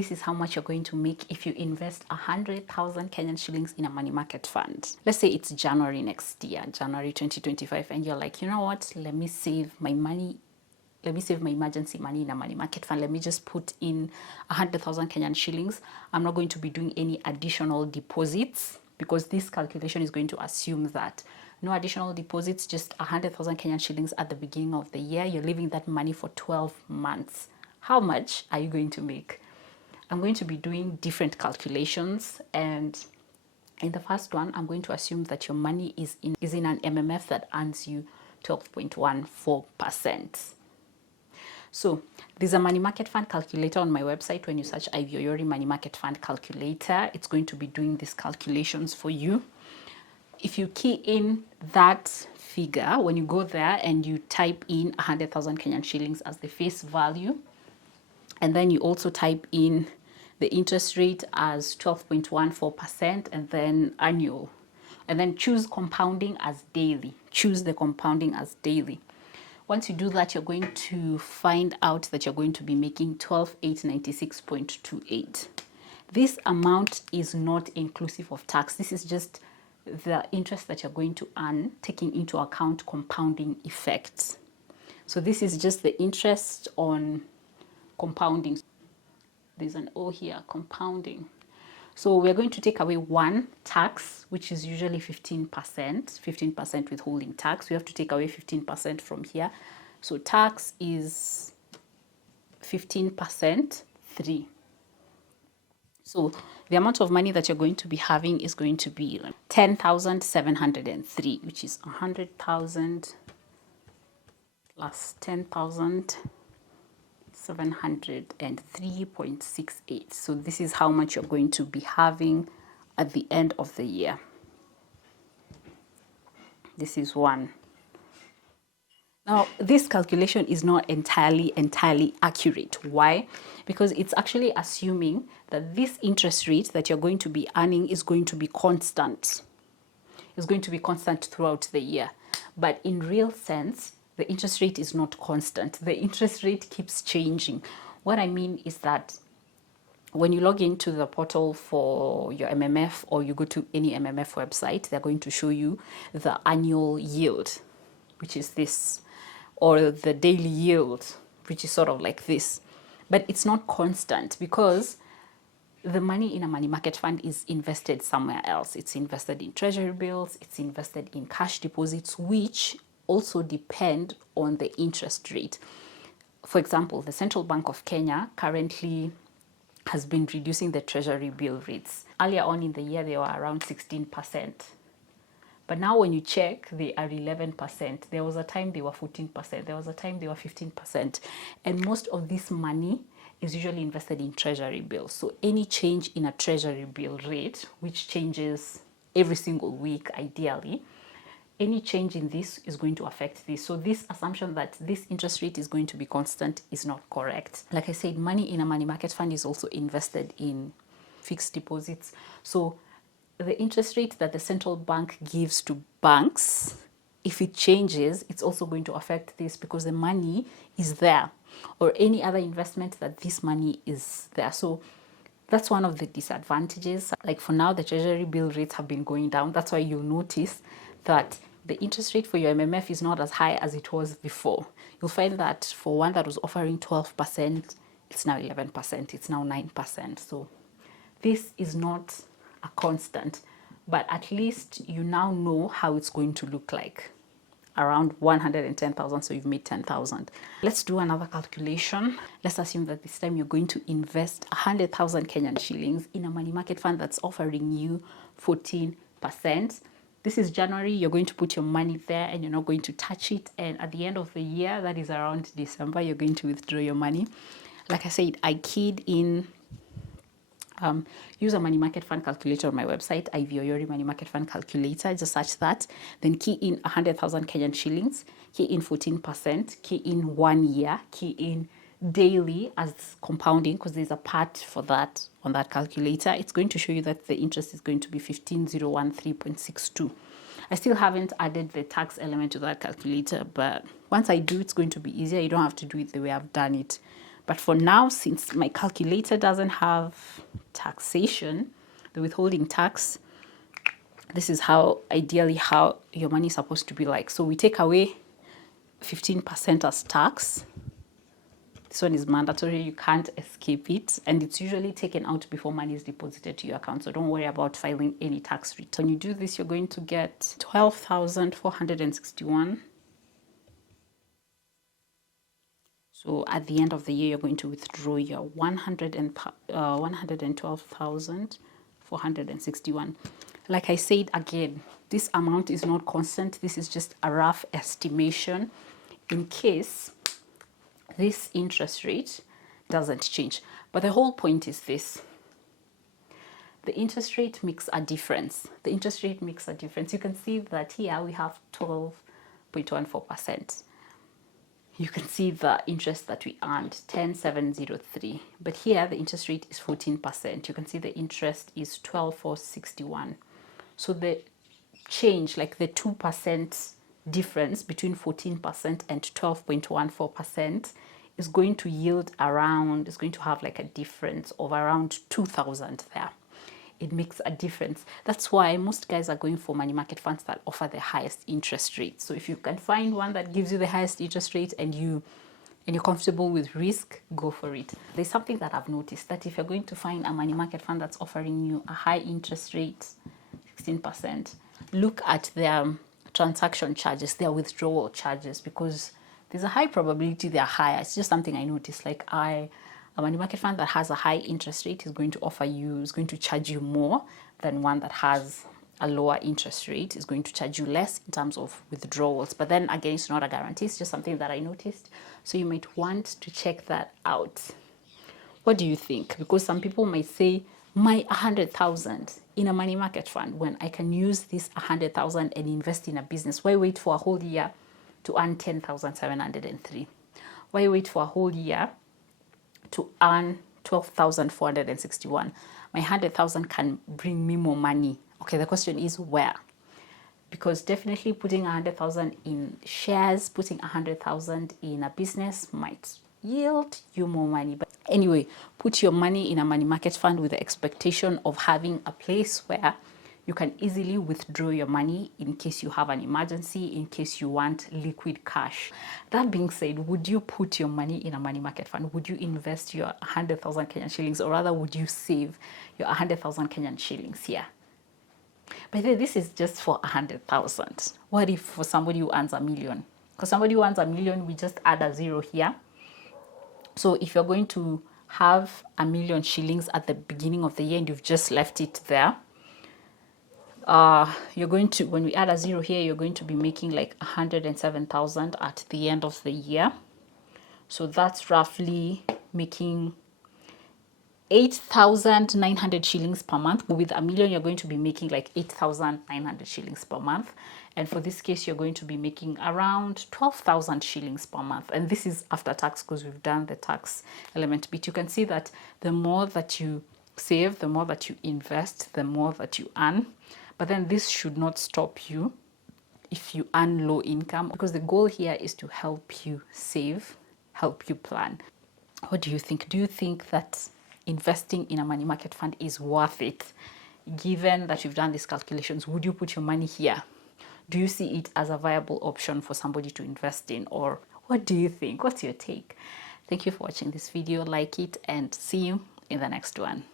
This is how much you're going to make if you invest 100,000 Kenyan shillings in a money market fund. Let's say it's January next year, January 2025, and you're like, you know what, let me save my money. Let me save my emergency money in a money market fund. Let me just put in 100,000 Kenyan shillings. I'm not going to be doing any additional deposits because this calculation is going to assume that no additional deposits, just 100,000 Kenyan shillings at the beginning of the year. You're leaving that money for 12 months. How much are you going to make? I'm going to be doing different calculations, and in the first one, I'm going to assume that your money is in an MMF that earns you 12.14%. So there's a money market fund calculator on my website. When you search Oyori money market fund calculator, it's going to be doing these calculations for you. If you key in that figure, when you go there and you type in 100,000 Kenyan shillings as the face value, and then you also type in the interest rate as 12.14% and then annual, and then choose compounding as daily. Choose the compounding as daily. Once you do that, you're going to find out that you're going to be making 12,896.28. This amount is not inclusive of tax. This is just the interest that you're going to earn, taking into account compounding effects. So this is just the interest on compounding. There's an O here, compounding. So we're going to take away one tax, which is usually 15% withholding tax. We have to take away 15% from here. So tax is 15%, 3. So the amount of money that you're going to be having is going to be 10,703, which is 100,000 plus 10,703.68. So this is how much you're going to be having at the end of the year. This is one. Now, this calculation is not entirely accurate. Why? Because it's actually assuming that this interest rate that you're going to be earning is going to be constant. It's going to be constant throughout the year. But in real sense, the interest rate is not constant. The interest rate keeps changing. What I mean is that when you log into the portal for your MMF, or you go to any MMF website, they're going to show you the annual yield, which is this, or the daily yield, which is sort of like this. But it's not constant because the money in a money market fund is invested somewhere else. It's invested in treasury bills, it's invested in cash deposits, which also depend on the interest rate. For example, the Central Bank of Kenya currently has been reducing the treasury bill rates. Earlier on in the year, they were around 16%. But now when you check, they are 11%. There was a time they were 14%. There was a time they were 15%. And most of this money is usually invested in treasury bills. So any change in a treasury bill rate, which changes every single week ideally, any change in this is going to affect this. So this assumption that this interest rate is going to be constant is not correct. Like I said, money in a money market fund is also invested in fixed deposits. So the interest rate that the central bank gives to banks, if it changes, it's also going to affect this because the money is there, or any other investment that this money is there. So that's one of the disadvantages. Like for now, the treasury bill rates have been going down. That's why you'll notice that the interest rate for your MMF is not as high as it was before. You'll find that for one that was offering 12%, it's now 11%, it's now 9%. So this is not a constant, but at least you now know how it's going to look like. Around 110,000, so you've made 10,000. Let's do another calculation. Let's assume that this time you're going to invest 100,000 Kenyan shillings in a money market fund that's offering you 14%. This is January, you're going to put your money there and you're not going to touch it. And at the end of the year, that is around December, you're going to withdraw your money. Like I said, I keyed in, use a money market fund calculator on my website, Oyori money market fund calculator. Just search that, then key in 100,000 Kenyan shillings, key in 14%, key in 1 year, key in daily as compounding, because there's a part for that on that calculator. It's going to show you that the interest is going to be 15,013.62. I still haven't added the tax element to that calculator, but once I do, it's going to be easier. You don't have to do it the way I've done it But for now, since my calculator doesn't have taxation, the withholding tax, this is how ideally how your money is supposed to be like. So we take away 15% as tax. This one is mandatory, you can't escape it, and it's usually taken out before money is deposited to your account, so don't worry about filing any tax return. When you do this, you're going to get 12,461. So at the end of the year, you're going to withdraw your 112,461. Like I said again, this amount is not constant. This is just a rough estimation in case this interest rate doesn't change. But the whole point is this. The interest rate makes a difference. The interest rate makes a difference. You can see that here we have 12.14%. You can see the interest that we earned, 10,703. But here the interest rate is 14%. You can see the interest is 12,461. So the change, like the 2% difference between 14% and 12.14% is going to yield around, is going to have like a difference of around 2,000 there. It makes a difference. That's why most guys are going for money market funds that offer the highest interest rate. So if you can find one that gives you the highest interest rate and you're comfortable with risk, go for it. There's something that I've noticed, that if you're going to find a money market fund that's offering you a high interest rate, 16%, look at their transaction charges, their withdrawal charges, because there's a high probability they're higher. It's just something I noticed. Like a money market fund that has a high interest rate is going to offer you, is going to charge you more than one that has a lower interest rate, is going to charge you less in terms of withdrawals. But then again, it's not a guarantee. It's just something that I noticed. So you might want to check that out. What do you think? Because some people might say, my 100,000 in a money market fund, when I can use this 100,000 and invest in a business. Why wait for a whole year to earn 10,703? Why wait for a whole year to earn 12,461? My 100,000 can bring me more money. Okay, the question is where? Because definitely putting 100,000 in shares, putting 100,000 in a business might yield you more money. But anyway, put your money in a money market fund with the expectation of having a place where you can easily withdraw your money in case you have an emergency, in case you want liquid cash. That being said, would you put your money in a money market fund? Would you invest your 100,000 Kenyan shillings, or rather would you save your 100,000 Kenyan shillings here? By the way, this is just for 100,000. What if for somebody who earns $1 million? Because somebody who earns $1 million, we just add a zero here. So if you're going to have 1 million shillings at the beginning of the year and you've just left it there, you're going to, when we add a zero here, you're going to be making like 107,000 at the end of the year. So that's roughly making 8,900 shillings per month. With 1 million, you're going to be making like 8,900 shillings per month. And for this case, you're going to be making around 12,000 shillings per month. And this is after tax, because we've done the tax element bit. You can see that the more that you save, the more that you invest, the more that you earn. But then this should not stop you if you earn low income, because the goal here is to help you save, help you plan. What do you think? Do you think that investing in a money market fund is worth it? Given that you've done these calculations, would you put your money here? Do you see it as a viable option for somebody to invest in? Or what do you think? What's your take? Thank you for watching this video. Like it and see you in the next one.